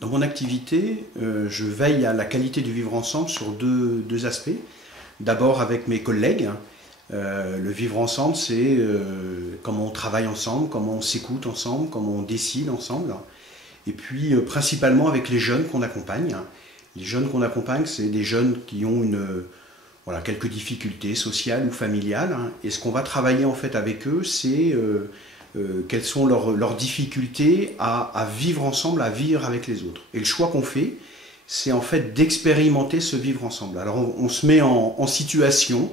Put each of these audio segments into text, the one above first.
Dans mon activité, je veille à la qualité du vivre ensemble sur deux aspects. D'abord avec mes collègues. Le vivre ensemble, c'est comment on travaille ensemble, comment on s'écoute ensemble, comment on décide ensemble. Et puis principalement avec les jeunes qu'on accompagne. Les jeunes qu'on accompagne, c'est des jeunes qui ont quelques difficultés sociales ou familiales. Et ce qu'on va travailler en fait avec eux, c'est quelles sont leurs difficultés à vivre ensemble, à vivre avec les autres. Et le choix qu'on fait, c'est en fait d'expérimenter ce vivre ensemble. Alors on se met en situation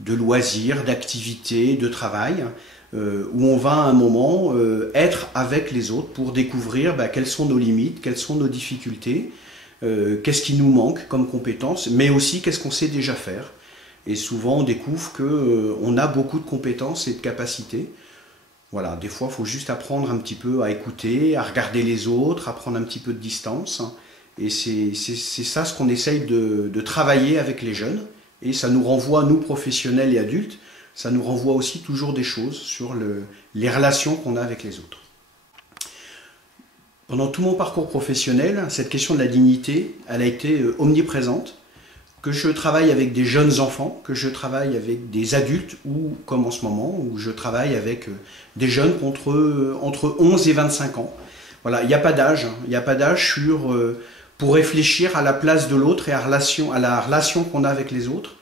de loisirs, d'activités, de travail, où on va à un moment être avec les autres pour découvrir quelles sont nos limites, quelles sont nos difficultés, qu'est-ce qui nous manque comme compétences, mais aussi qu'est-ce qu'on sait déjà faire. Et souvent on découvre qu'on a beaucoup de compétences et de capacités. Voilà, des fois il faut juste apprendre un petit peu à écouter, à regarder les autres, à prendre un petit peu de distance. Et c'est ça ce qu'on essaye de travailler avec les jeunes. Et ça nous renvoie, nous professionnels et adultes, ça nous renvoie aussi toujours des choses sur les relations qu'on a avec les autres. Pendant tout mon parcours professionnel, cette question de la dignité, elle a été omniprésente. Que je travaille avec des jeunes enfants, que je travaille avec des adultes, ou comme en ce moment, où je travaille avec des jeunes entre 11 et 25 ans. Voilà, il n'y a pas d'âge, il n'y a pas d'âge pour réfléchir à la place de l'autre et à la relation qu'on a avec les autres.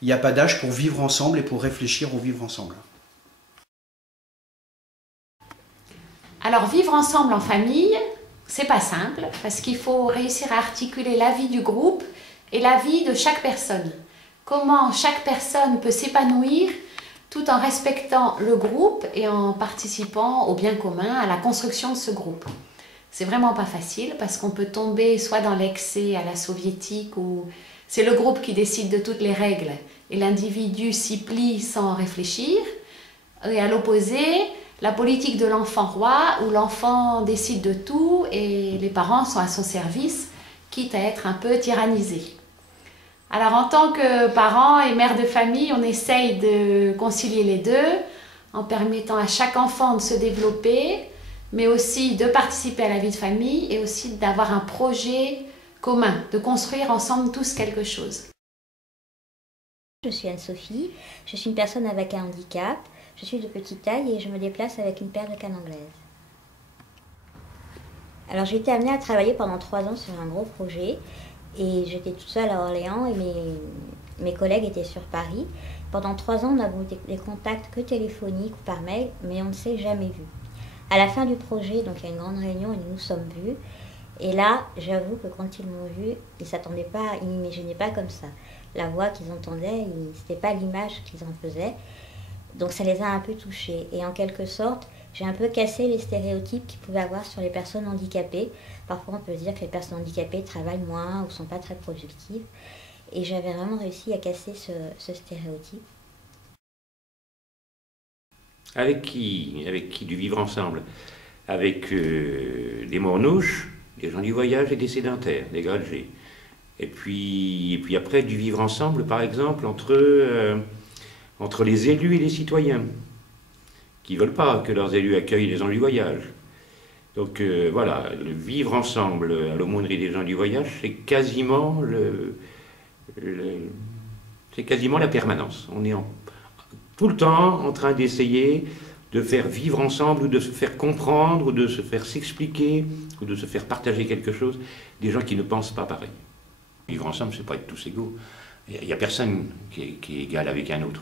Il n'y a pas d'âge pour vivre ensemble et pour réfléchir au vivre ensemble. Alors vivre ensemble en famille, c'est pas simple parce qu'il faut réussir à articuler la vie du groupe et la vie de chaque personne. Comment chaque personne peut s'épanouir tout en respectant le groupe et en participant au bien commun, à la construction de ce groupe. C'est vraiment pas facile parce qu'on peut tomber soit dans l'excès à la soviétique où c'est le groupe qui décide de toutes les règles et l'individu s'y plie sans réfléchir. Et à l'opposé, la politique de l'enfant roi où l'enfant décide de tout et les parents sont à son service, quitte à être un peu tyrannisés. Alors en tant que parents et mères de famille, on essaye de concilier les deux en permettant à chaque enfant de se développer, mais aussi de participer à la vie de famille et aussi d'avoir un projet commun, de construire ensemble tous quelque chose. Je suis Anne-Sophie, je suis une personne avec un handicap, je suis de petite taille et je me déplace avec une paire de cannes anglaises. Alors j'ai été amenée à travailler pendant 3 ans sur un gros projet et j'étais toute seule à Orléans et mes collègues étaient sur Paris. Pendant 3 ans, on n'a eu des contacts que téléphoniques ou par mail, mais on ne s'est jamais vus. À la fin du projet, donc il y a une grande réunion et nous nous sommes vus. Et là, j'avoue que quand ils m'ont vue, ils ne s'attendaient pas, ils n'imaginaient pas comme ça. La voix qu'ils entendaient, ce n'était pas l'image qu'ils en faisaient. Donc ça les a un peu touchés. Et en quelque sorte, j'ai un peu cassé les stéréotypes qu'ils pouvaient avoir sur les personnes handicapées. Parfois, on peut se dire que les personnes handicapées travaillent moins ou ne sont pas très productives. Et j'avais vraiment réussi à casser ce stéréotype. Avec qui du vivre ensemble? Avec des mornouches, des gens du voyage et des sédentaires, des gragés. Et puis après, du vivre ensemble, par exemple, entre les élus et les citoyens, qui ne veulent pas que leurs élus accueillent les gens du voyage. Donc voilà, le vivre ensemble à l'aumônerie des gens du voyage, c'est quasiment la permanence. On est tout le temps en train d'essayer de faire vivre ensemble, ou de se faire comprendre, ou de se faire s'expliquer, ou de se faire partager quelque chose, des gens qui ne pensent pas pareil. Vivre ensemble, c'est pas être tous égaux. Il n'y a personne qui est égal avec un autre.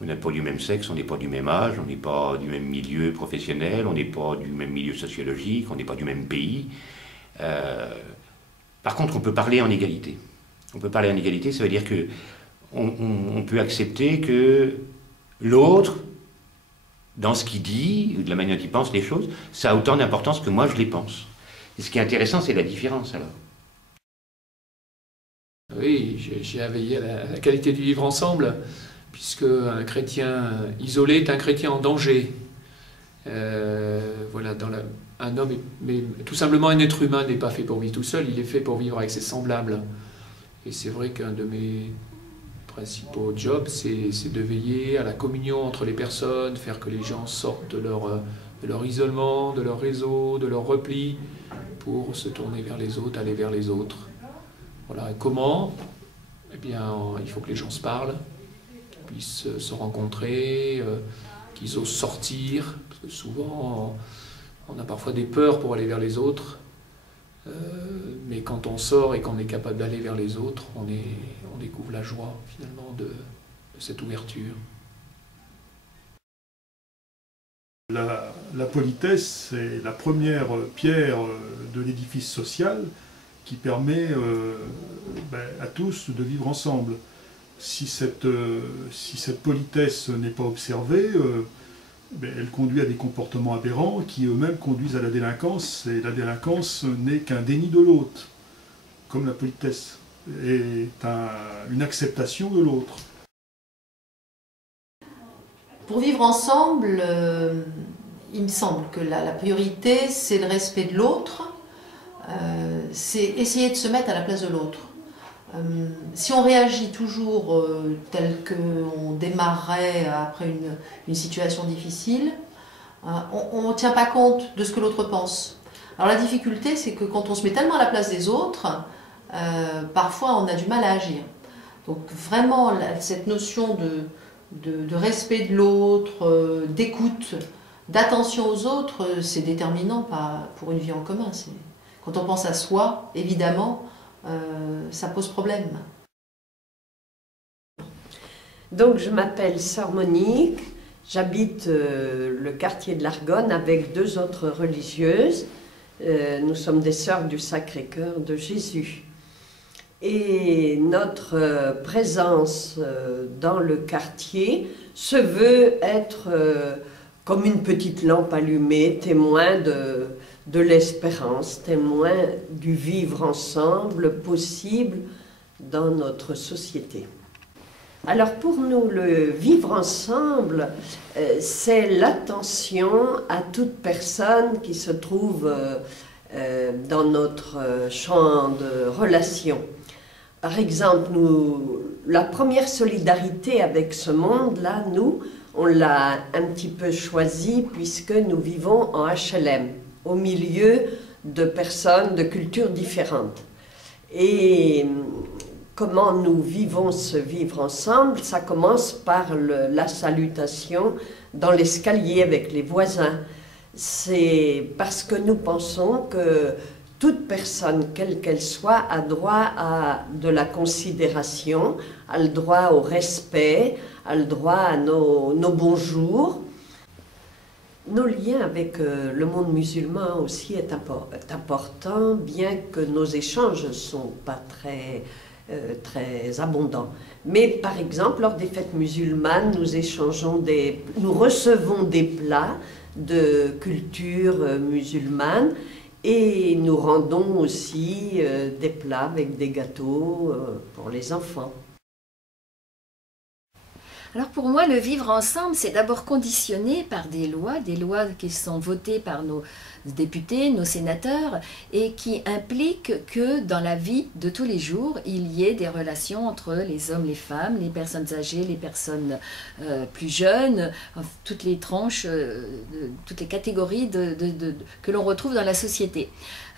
On n'est pas du même sexe, on n'est pas du même âge, on n'est pas du même milieu professionnel, on n'est pas du même milieu sociologique, on n'est pas du même pays. Par contre, on peut parler en égalité. On peut parler en égalité, ça veut dire que on peut accepter que l'autre, dans ce qu'il dit, ou de la manière dont il pense les choses, ça a autant d'importance que moi je les pense. Et ce qui est intéressant, c'est la différence alors. Oui, j'ai à veiller à la qualité du vivre ensemble, puisque un chrétien isolé est un chrétien en danger. Voilà, un homme, mais tout simplement un être humain n'est pas fait pour vivre tout seul, il est fait pour vivre avec ses semblables. Et c'est vrai qu'un de mes principaux jobs, c'est de veiller à la communion entre les personnes, faire que les gens sortent de leur isolement, de leur réseau, de leur repli, pour se tourner vers les autres, aller vers les autres. Voilà. Et comment? Eh bien, il faut que les gens se parlent, puissent se rencontrer, qu'ils osent sortir, parce que souvent on a parfois des peurs pour aller vers les autres, mais quand on sort et qu'on est capable d'aller vers les autres, on découvre la joie finalement de cette ouverture. La politesse, c'est la première pierre de l'édifice social qui permet à tous de vivre ensemble. Si cette politesse n'est pas observée, elle conduit à des comportements aberrants qui eux-mêmes conduisent à la délinquance, et la délinquance n'est qu'un déni de l'autre, comme la politesse est une acceptation de l'autre. Pour vivre ensemble, il me semble que la priorité, c'est le respect de l'autre, c'est essayer de se mettre à la place de l'autre. Si on réagit toujours tel qu'on démarrerait après une situation difficile, on ne tient pas compte de ce que l'autre pense. Alors la difficulté, c'est que quand on se met tellement à la place des autres, parfois on a du mal à agir. Donc vraiment, cette notion de respect de l'autre, d'écoute, d'attention aux autres, c'est déterminant pour une vie en commun. Quand on pense à soi, évidemment, ça pose problème. Donc je m'appelle Sœur Monique, j'habite le quartier de l'Argonne avec 2 autres religieuses. Nous sommes des sœurs du Sacré-Cœur de Jésus. Et notre présence dans le quartier se veut être comme une petite lampe allumée, témoin de l'espérance, témoin du vivre ensemble possible dans notre société. Alors pour nous, le vivre ensemble, c'est l'attention à toute personne qui se trouve dans notre champ de relations. Par exemple, la première solidarité avec ce monde-là, on l'a un petit peu choisi puisque nous vivons en HLM, au milieu de personnes de cultures différentes. Et comment nous vivons ce vivre ensemble, ça commence par la salutation dans l'escalier avec les voisins. C'est parce que nous pensons que toute personne, quelle qu'elle soit, a droit à de la considération, a le droit au respect, a le droit à nos bonjours. Nos liens avec le monde musulman aussi est important, bien que nos échanges ne sont pas très abondants. Mais par exemple, lors des fêtes musulmanes, nous recevons des plats de culture musulmane, et nous rendons aussi des plats avec des gâteaux pour les enfants. Alors pour moi, le vivre ensemble, c'est d'abord conditionné par des lois qui sont votées par nos députés, nos sénateurs, et qui impliquent que dans la vie de tous les jours, il y ait des relations entre les hommes, les femmes, les personnes âgées, les personnes plus jeunes, toutes les tranches, toutes les catégories que l'on retrouve dans la société.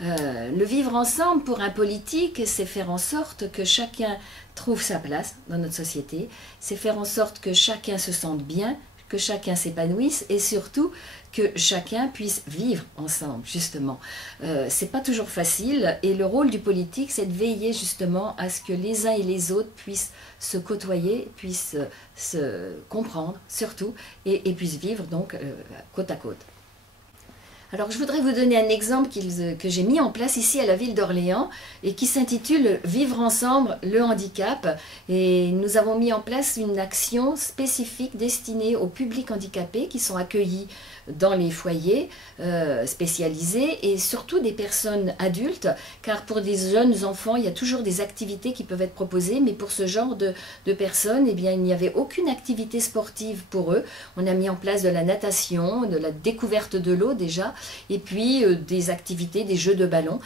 Le vivre ensemble pour un politique, c'est faire en sorte que chacun trouve sa place dans notre société, c'est faire en sorte que chacun se sente bien, que chacun s'épanouisse et surtout que chacun puisse vivre ensemble, justement. C'est pas toujours facile et le rôle du politique, c'est de veiller justement à ce que les uns et les autres puissent se côtoyer, puissent se comprendre surtout et puissent vivre donc côte à côte. Alors je voudrais vous donner un exemple que j'ai mis en place ici à la ville d'Orléans et qui s'intitule « Vivre ensemble, le handicap ». Et nous avons mis en place une action spécifique destinée aux publics handicapés qui sont accueillis dans les foyers spécialisés et surtout des personnes adultes, car pour des jeunes enfants, il y a toujours des activités qui peuvent être proposées, mais pour ce genre de personnes, eh bien, il n'y avait aucune activité sportive pour eux. On a mis en place de la natation, de la découverte de l'eau déjà, et puis des activités, des jeux de ballon.